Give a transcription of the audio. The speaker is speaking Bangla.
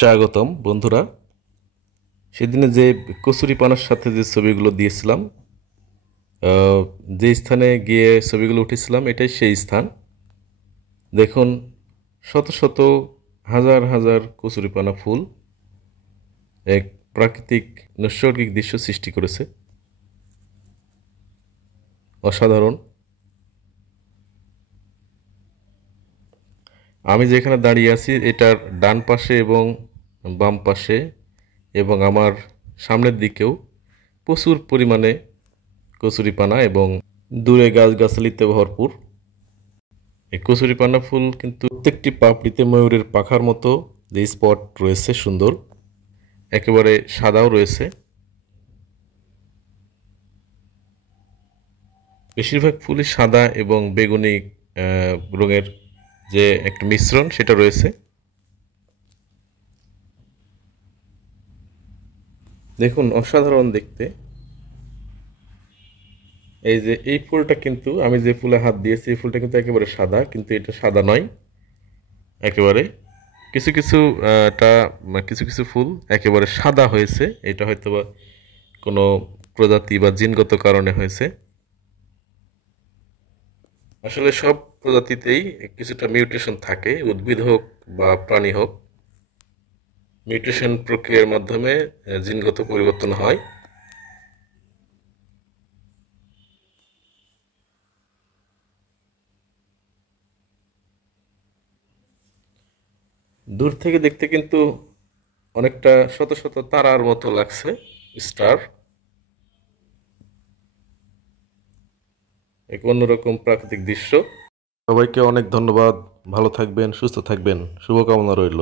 স্বাগতম বন্ধুরা। সেদিনে যে কচুরিপানার সাথে যে ছবিগুলো দিয়েছিলাম, যে স্থানে গিয়ে ছবিগুলো উঠেছিলাম এটাই সেই স্থান। দেখুন, শত শত হাজার হাজার কচুরিপানা ফুল এক প্রাকৃতিক নৈসর্গিক দৃশ্য সৃষ্টি করেছে। অসাধারণ। আমি যেখানে দাঁড়িয়ে আছি এটার ডান পাশে এবং বাম পাশে এবং আমার সামনের দিকেও প্রচুর পরিমাণে কচুরিপানা এবং দূরে গাছগাছালিতে ভরপুর। এই কচুরিপানা ফুল কিন্তু প্রত্যেকটি পাপড়িতে ময়ূরের পাখার মতো যে স্পট রয়েছে সুন্দর, একেবারে সাদাও রয়েছে। বেশিরভাগ ফুলই সাদা এবং বেগুনি রঙের যে একটা মিশ্রণ সেটা রয়েছে। দেখুন, অসাধারণ দেখতে। এই যে এই ফুলটা কিন্তু আমি যে ফুলে হাত দিয়েছি এই ফুলটা কিন্তু একেবারে সাদা, কিন্তু এটা সাদা নয় একেবারে। কিছু কিছু কিছু কিছু ফুল একেবারে সাদা হয়েছে, এটা হয়তোবা কোনো প্রজাতি বা জিনগত কারণে হয়েছে। আসলে সব প্রজাতিতেই কিছুটা মিউটেশন থাকে, উদ্ভিদ হোক বা প্রাণী হোক। মিউটেশন প্রক্রিয়ার মাধ্যমে জিনগত পরিবর্তন হয়। দূর থেকে দেখতে কিন্তু অনেকটা শত শত তারার মতো লাগছে, স্টার। এক অন্যরকম প্রাকৃতিক দৃশ্য। সবাইকে অনেক ধন্যবাদ। ভালো থাকবেন, সুস্থ থাকবেন, শুভকামনা রইল।